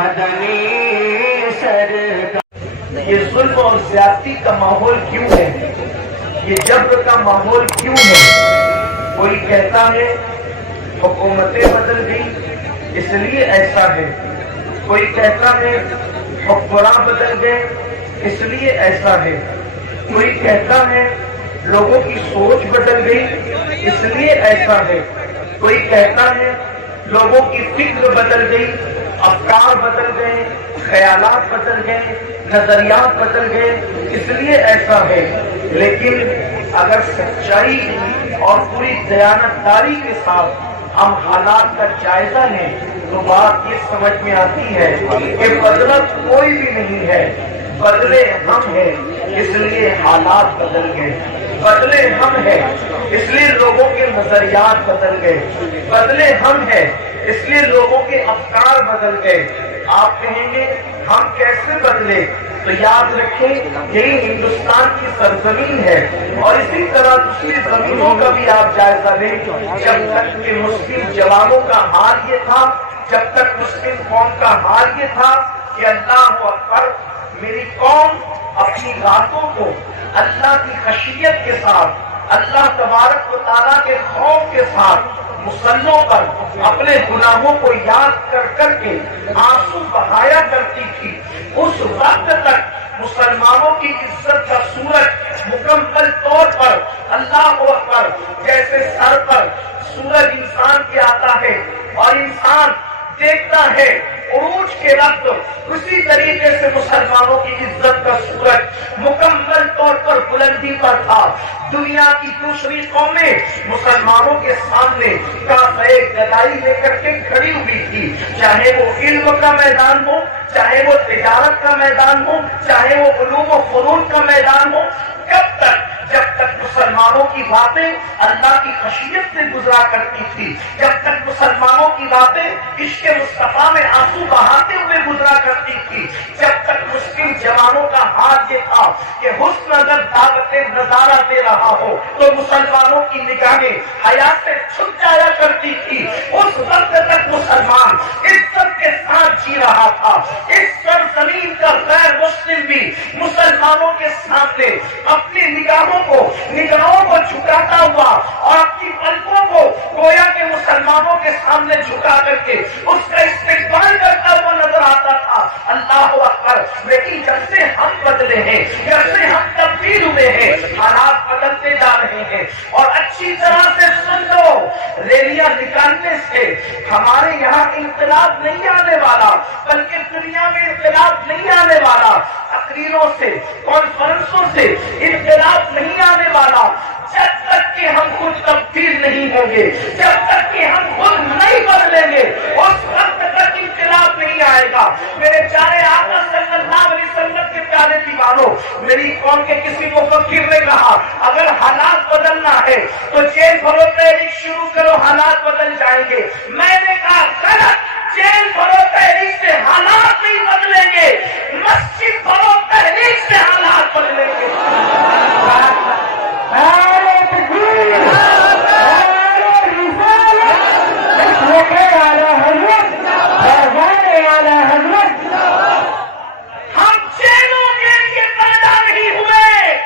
مدنی سرکار۔ یہ ظلم اور زیادتی کا ماحول کیوں ہے؟ یہ جبر کا ماحول کیوں ہے؟ کوئی کہتا ہے حکومتیں بدل گئی اس لیے ایسا ہے، کوئی کہتا ہے حکمراں بدل گئے اس لیے ایسا ہے، کوئی کہتا ہے لوگوں کی سوچ بدل گئی اس لیے ایسا ہے، کوئی کہتا ہے لوگوں کی فکر بدل گئی، افکار بدل گئے، خیالات بدل گئے، نظریات بدل گئے اس لیے ایسا ہے۔ لیکن اگر سچائی اور پوری دیانتداری کے ساتھ ہم حالات کا جائزہ لیں تو بات یہ سمجھ میں آتی ہے کہ بدلا کوئی بھی نہیں ہے، بدلے ہم ہیں اس لیے حالات بدل گئے، بدلے ہم ہیں اس لیے لوگوں کے نظریات بدل گئے، بدلے ہم ہیں اس لیے لوگوں کے افکار بدل گئے۔ آپ کہیں گے ہم کیسے بدلے؟ تو یاد رکھیں یہی ہندوستان کی سرزمین ہے، اور اسی طرح دوسری زمینوں کا بھی آپ جائزہ لیں۔ جب تک کہ مسلم جوانوں کا حال یہ تھا، جب تک مسلم قوم کا حال یہ تھا کہ اللہ اکبر، میری قوم اپنی راتوں کو اللہ کی خشیت کے ساتھ، اللہ تبارک و تعالیٰ کے خوف کے ساتھ مصلوں پر اپنے گناہوں کو یاد کر کر کے آنسو بہایا کرتی تھی، اس وقت تک مسلمانوں کی عزت کا سورج مکمل طور پر اللہ اکبر جیسے سر پر سورج انسان کے آتا ہے اور انسان دیکھتا ہے عروج کے وقت، اسی طریقے سے مسلمانوں کی عزت کا سورج مکمل طور پر بلندی پر تھا۔ دنیا کی دوسری قومیں مسلمانوں کے سامنے کاسے گدائی لے کر کے کھڑی ہوئی تھی، چاہے وہ علم کا میدان ہو، چاہے وہ تجارت کا میدان ہو، چاہے وہ علوم و فنون کا میدان ہو۔ کب تک؟ جب تک مسلمانوں کی باتیں اللہ کی خشیت سے گزرا کرتی تھی، جب تک مسلمانوں کی باتیں عشق مصطفیٰ میں آنسو بہاتے ہوئے گزرا کرتی تھی، جب تک مسلم جوانوں کا حال یہ تھا کہ حسن اگر دعوت نظارہ دے رہا ہو تو مسلمانوں کی نگاہیں حیا سے چھپ جایا کرتی تھی، اس وقت تک مسلمان عزت کے ساتھ جی رہا تھا۔ اس سرزمین کا غیر مسلم بھی مسلمانوں کے سامنے اپنی نگاہوں کو جھکاتا ہوا اور اپنی پلکوں کو گویا کہ مسلمانوں کے سامنے جھکا کر کے اس کا استقبال کرتا ہوا نظر آتا تھا۔ اللہ اکبر! لیکن جب سے ہم بدلے ہیں، جب سے ہم تبدیل ہوئے ہیں، حالات بدلتے جا رہے ہیں۔ اور اچھی طرح سے سن لو، ریلیاں نکالنے سے ہمارے یہاں انقلاب نہیں آنے والا، بلکہ دنیا میں انقلاب نہیں آنے والا، تقریروں سے، کانفرنسوں سے انقلاب نہیں آنے والا، جب تک کہ ہم خود تبدیل نہیں ہوں گے، جب تک کہ ہم خود نہیں بدلیں گے، اس وقت تک انقلاب نہیں آئے گا۔ میرے پیارے آقا صلی اللہ علیہ وسلم کے پیارے دیوانوں، میری قوم کے کسی مفکر نے کہا اگر حالات بدلنا ہے تو جیل بھرو تحریک شروع کرو، حالات بدل جائیں گے۔ میں نے کہا غلط، جیل بھرو تحریک سے حالات نہیں بدلیں گے، مسجد بھرو تحریک سے حالات بدلیں گے۔ ہم جیلوں کے لیے پیدا نہیں ہوئے،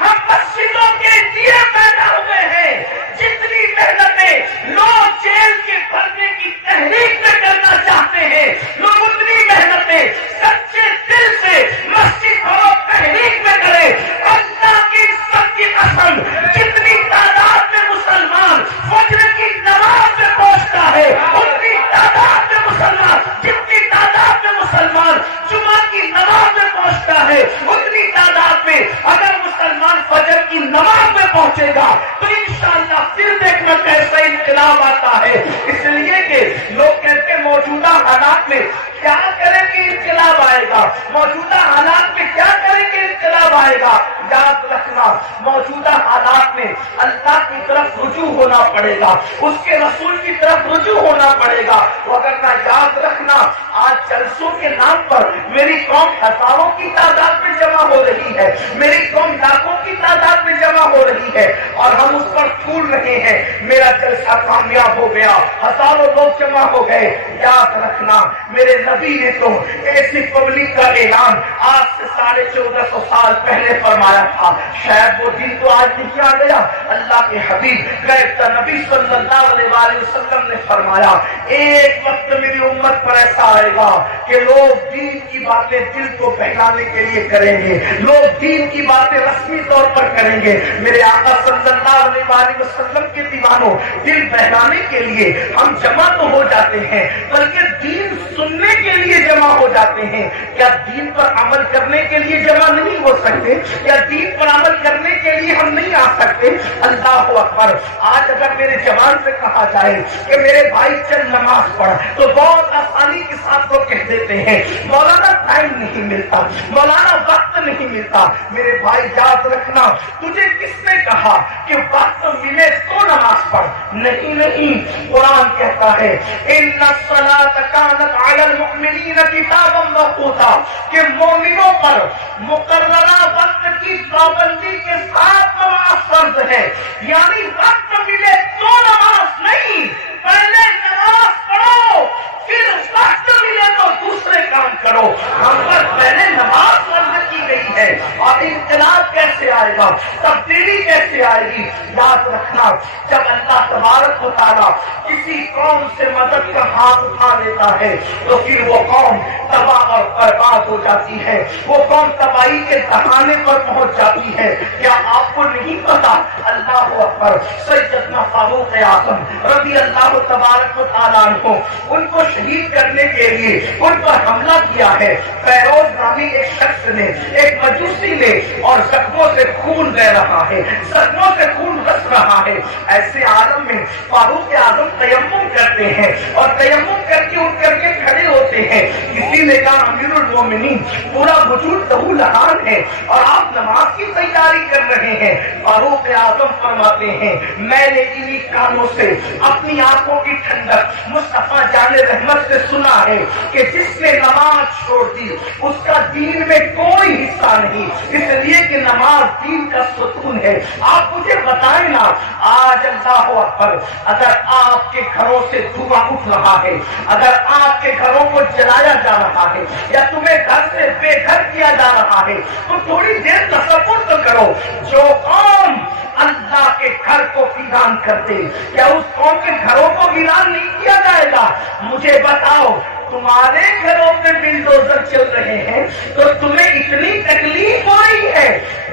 ہم مسجدوں کے لیے پیدا ہوئے ہیں۔ جتنی محنتیں لوگ جیل کے بھرنے کی تحریک میں کرنا چاہتے ہیں، لوگ اتنی محنتیں سچے دل سے مسجد بھرو تحریک میں کریں۔ اللہ کی عزت کی قسم، جتنی تعداد میں مسلمان فجر کی نماز میں پہنچتا ہے، اتنی تعداد میں مسلمان، جتنی تعداد میں مسلمان جمعہ کی نماز میں پہنچتا ہے، اتنی تعداد میں اگر مسلمان فجر کی نماز میں پہنچے گا تو انشاءاللہ پھر دیکھنا کیسا انقلاب آتا ہے۔ اس لیے کہ لوگ کہتے ہیں موجودہ حالات میں کیا کریں کہ انقلاب آئے گا، موجودہ حالات میں کیا کریں کہ انقلاب آئے گا۔ یاد رکھنا موجودہ حالات میں اللہ کی طرف رجوع ہونا پڑے گا، اس کے رسول کی طرف رجوع ہونا پڑے گا۔ وگرنہ یاد رکھنا آج جلسوں کے نام پر میری قوم ہزاروں کی تعداد میں جمع ہو رہی ہے، میری قوم لاکھوں کی تعداد میں جمع ہو رہی ہے اور ہم اس پر پھول رہے ہیں میرا جلسہ کامیاب ہو گیا، ہزاروں لوگ جمع ہو گئے، یاد رکھنا میرے نبی نے تو ایسی پبلک کا اعلان آج سے 1450 سال پہلے فرمایا تھا، شاید وہ دن تو آج نہیں آ گیا۔ اللہ کے حبیب غیب نبی صلی اللہ علیہ وسلم نے فرمایا ایک وقت میری امت پر ایسا آئے گا کہ لوگ دین کی باتیں دل کو بہلانے کے لیے کریں گے، لوگ دین کی باتیں رسمی طور پر کریں گے۔ میرے آقا صلی اللہ علیہ وسلم کے دیوانوں، دل بہلانے کے لیے ہم جمع تو ہو جاتے ہیں بلکہ دین سننے کے لیے جمع ہو جاتے ہیں، کیا دین پر عمل کرنے کے لیے جمع نہیں ہو سکتے؟ کیا دین پر عمل کرنے کے لیے ہم نہیں آ سکتے؟ اللہ اکبر۔ آج اگر میرے جوان سے کہا جائے کہ میرے بھائی چل نماز پڑھ تو بہت آسانی کے ساتھ لوگ کہہ دیتے ہیں مولانا ٹائم نہیں ملتا، مولانا وقت نہیں ملتا۔ میرے بھائی یاد رکھنا، تجھے کس نے کہا کہ وقت ملے تو نماز پڑھ؟ نہیں نہیں، قرآن کہتا ہے ان الصلاۃ کانت علی المؤمنین کتابا موقوتا، کہ مومنوں پر مقررہ وقت کی پابندی کے ساتھ نماز فرض ہے، یعنی وقت ملے تو نماز نہیں، پہلے نماز پڑھو پھر وقت ملے تو دوسرے کام کرو۔ ہم پر پہلے نماز فرض کی گئی ہے اور انقلاب کیسے آئے گا، تبدیلی کیسے آئے گی؟ یاد رکھنا، جب اللہ تبارک و تعالیٰ کسی قوم سے مدد کا ہاتھ اٹھا لیتا ہے تو پھر وہ قوم تباہ اور برباد ہو جاتی ہے، وہ قوم تباہی کے دہانے پر پہنچ جاتی ہے۔ کیا آپ کو نہیں پتا؟ اللہ اکبر، سیدنا فاروق اعظم رضی اللہ تبارک و تعالیٰ عنہ، ان کو شہید کرنے کے لیے ان پر حملہ کیا ہے فیروز نامی ایک شخص نے، ایک مجوسی نے، اور زخموں سے خون بہ رہا ہے، زخموں سے خون رس رہا ہے۔ ایسے عالم میں فاروق اعظم تیمم کرتے ہیں اور تیمم کر کے اٹھ کر کے کھڑے ہوتے ہیں۔ کسی نے کہا امیر المومنین پورا وجود لہو لہان ہے اور آپ نماز کی تیاری کر رہے ہیں۔ فاروق اعظم فرماتے ہیں میں نے انہی کانوں سے اپنی آنکھوں کی ٹھنڈک مصطفیٰ جان رحمت سے سنا ہے کہ جس نے نماز چھوڑ دی اس کا دین میں کوئی حصہ نہیں، اس لیے کہ نماز دین کا ستون ہے۔ آپ مجھے بتائیں نا، آج اللہ اکبر، اگر آپ کے گھروں سے دھواں اٹھ رہا ہے، اگر آپ کے گھروں کو جلایا جا رہا ہے یا تمہیں گھر سے بے گھر کیا جا رہا ہے تو تھوڑی دیر تصور تو کرو، جو قوم اللہ کے گھر کو ویران کرتے کیا اس قوم کے گھروں کو ویران نہیں کیا جائے گا؟ مجھے بتاؤ، تمہارے گھروں میں بلڈوزر چل رہے ہیں تو تمہیں اتنی تکلیف ہو رہی ہے،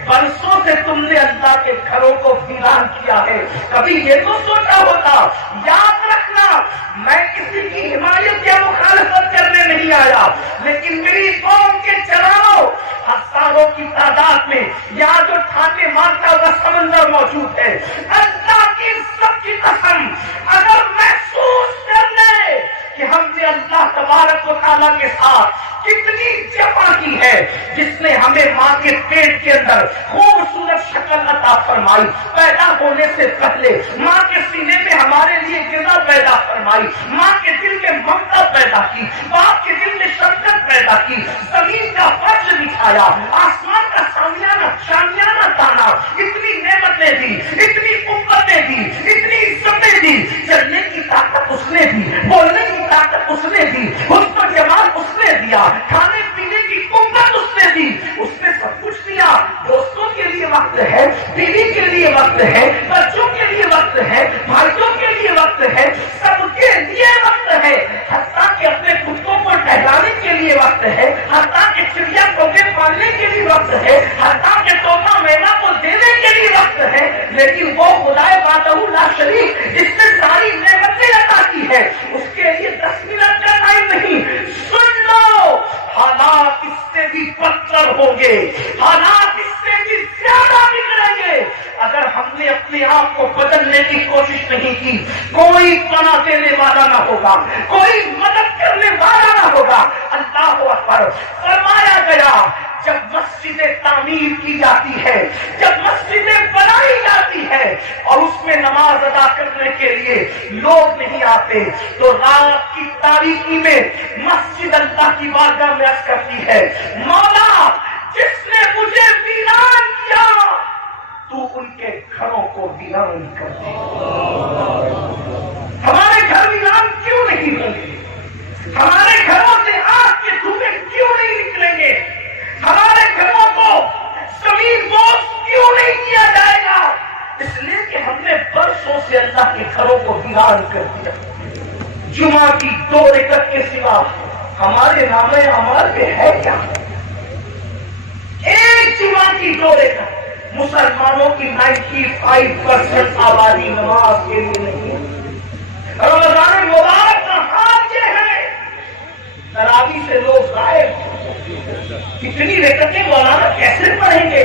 برسوں سے تم نے اللہ کے گھروں کو ویران کیا ہے، کبھی یہ تو سوچا ہوتا؟ یاد رکھنا، میں کسی کی حمایت یا مخالفت کرنے نہیں آیا، لیکن میری قوم کے چلاؤ ہزاروں کی تعداد میں یہاں جو ٹھاٹے مارتا ہوا سمندر موجود ہے، اللہ کی سب کی قسم اگر محسوس کر لے کہ ہم نے اللہ تبارک و تعالیٰ کے ساتھ کتنی جفا کی ہے، جس نے ہمیں ماں کے پیٹ کے اندر خوبصورت شکل عطا فرمائی، پیدا ہونے سے پہلے ماں کے سینے میں ہمارے لیے غذا پیدا فرمائی، ماں کے دل میں ممتا پیدا کی، باپ کے دل میں شفقت پیدا کی، زمین کا فرش بچھایا، آسمان کا شامیانہ تانا، اتنی نعمتیں دی، اتنی قوتیں دی، اتنی عزتیں دی، چلنے کی طاقت اس نے دی، بولنے کی طاقت اس نے دی، حسن و جمال اس نے دیا، کھانے پینے کی قوت اس نے دی، اس نے سب کچھ دیا۔ دوستوں کے لیے وقت ہے، بیوی کے لیے وقت ہے، بچوں کے لیے وقت ہے، بھائیوں کے لیے وقت ہے، سب کے لیے وقت ہے، حتیٰ کہ اپنے کتوں کو ٹہلانے کے لیے وقت ہے، حتیٰ کہ چڑیا کوکے پالنے کے لیے وقت ہے، حتیٰ کہ طوطا مینا کو دینے کے لیے وقت ہے، لیکن وہ خدائے وحدہ لا شریک جس نے ساری نعمتیں عطا کی ہے اس کے لیے 10 منٹ کا ٹائم نہیں۔ سن لو، حالات اس سے بھی بدتر ہوں گے، حالات اس سے بھی زیادہ بگڑیں گے اگر ہم نے اپنے آپ کو بدلنے کی کوشش نہیں کی۔ کوئی پناہ دینے والا نہ ہوگا، کوئی مدد کرنے والا نہ ہوگا۔ اللہ اکبر، فرمایا گیا جب مسجدیں تعمیر کی جاتی ہے، جب مسجدیں بنائی جاتی ہے اور اس میں نماز ادا کرنے کے لیے لوگ نہیں آتے تو رات کی تاریکی میں مسجد اللہ کی بارگاہ میں عرض کرتی ہے مولا جس نے مجھے ویران کیا ویران کر دے. ہمارے گھر ویران کیوں نہیں ہوں گے؟ ہمارے گھروں سے آگ کے دھوئیں کیوں نہیں نکلیں گے؟ ہمارے گھروں کو زمین بوس کیوں نہیں کیا جائے گا؟ اس لیے کہ ہم نے برسوں سے اللہ کے گھروں کو ویران کر دیا. جمعہ کی 2 رکعت کے سوا ہمارے نامے اعمال میں ہے کیا؟ ایک جمعہ کی 2 رکعت. مسلمانوں کی 95% آبادی نماز کے لیے نہیں ہے. رمضان مبارک کا حال یہ ہے، تراویح سے لوگ غائب. کتنی رکعتیں مولانا کیسے پڑھیں گے؟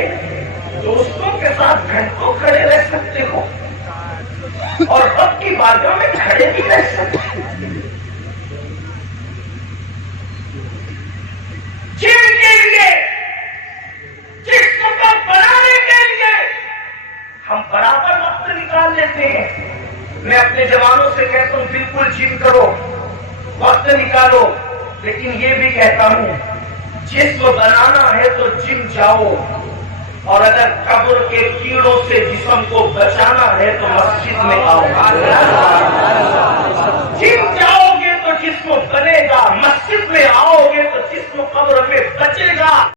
دوستوں کے ساتھ گھنٹوں کھڑے رہ سکتے ہو اور رب کی بارگاہ میں کھڑے بھی رہ سکتے ہو. جن کے لیے، جسم کو بنانے کے لیے ہم برابر وقت نکال لیتے ہیں. میں اپنے جوانوں سے کہتا ہوں بالکل جم کرو، وقت نکالو، لیکن یہ بھی کہتا ہوں جسم بنانا ہے تو جم جاؤ، اور اگر قبر کے کیڑوں سے جسم کو بچانا ہے تو مسجد میں آؤ.